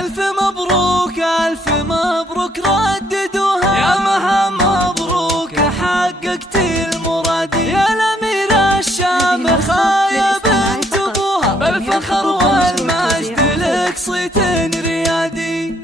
ألف مبروك ألف مبروك رددوها، يا مها مبروك حققت المراد، يا الأميرة الشامخة يا بنت أبوها، بالفخر والمجد لك صيت ريادي،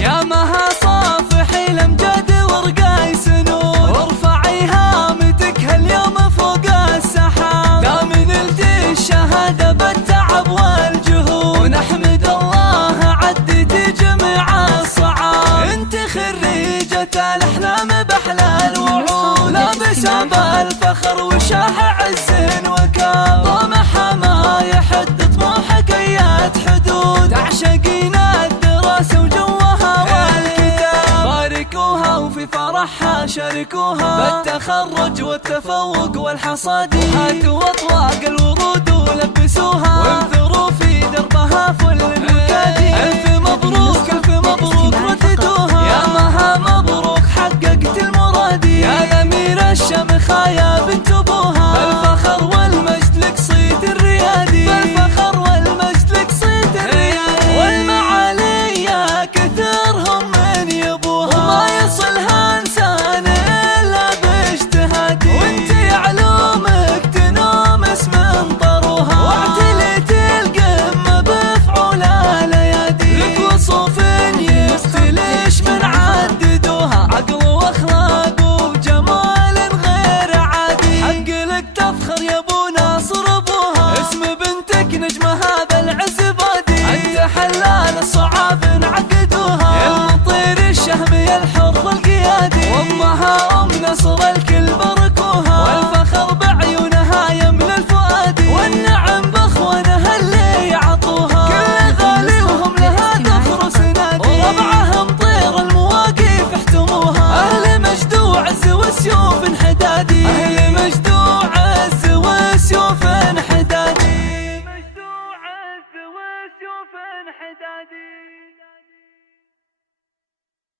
يا مها صافحي الأمجاد ورقاي سنود، وارفعي هامتك هاليوم فوق السحاب، دام نلت الشهادة بالتعب والجهود، ونحمد الله عدت جميع الصعاب، انت خريجة الأحلام بأحلى الوعود، لابسة بالفخر وشاح عز وكاب، طموحها ما يحد طموحك أيات حدود، تعشقين الدراسة وجوها والكتاب، باركوها وفي فرحها شاركوها، بالتخرج والتفوق والحصاد، هاتوا أطواق الورود ولبسوها، وانثروا في دربها فل المكادي، ألف مبروك ألف مبروك رددوها، يا مها مبروك حققت المراد، يا الأميرة الشامخة يا بنت أبوها، بالفخر والمجد لك صيت الريادي، بالفخر والمجد لك صيت الريادي، والمعالي يا كثرهم من يبوها، وما يصلها إنسان إلا باجتهادي، وانت علومك تنوم اسم طروها، واعتليت القمة بفعول الأيادي، لك وصوف يستلش من عددوها، عقل واخلاق وجمال غير عادي، حق لك تفخر يا ابو ناصر ابوها، اسم بنتك نجمها بالعز بادي، انت حلال الصعاب انعقدوها، يا المطير الشهم يا الحر القيادي، وامها ام نصر الكل باركوها، والفخر بعيونها يملى الفؤاد، والنعم باخوانها اللي يعطوها، كل غالي وهم لها تفرس نادي، وربعهم طير المواقف احتموها، اهل مجد وعز وسيوف انحدادي، اهل مجد وعز وسيوف انحدادي، مجد وعز وسيوف انحدادي.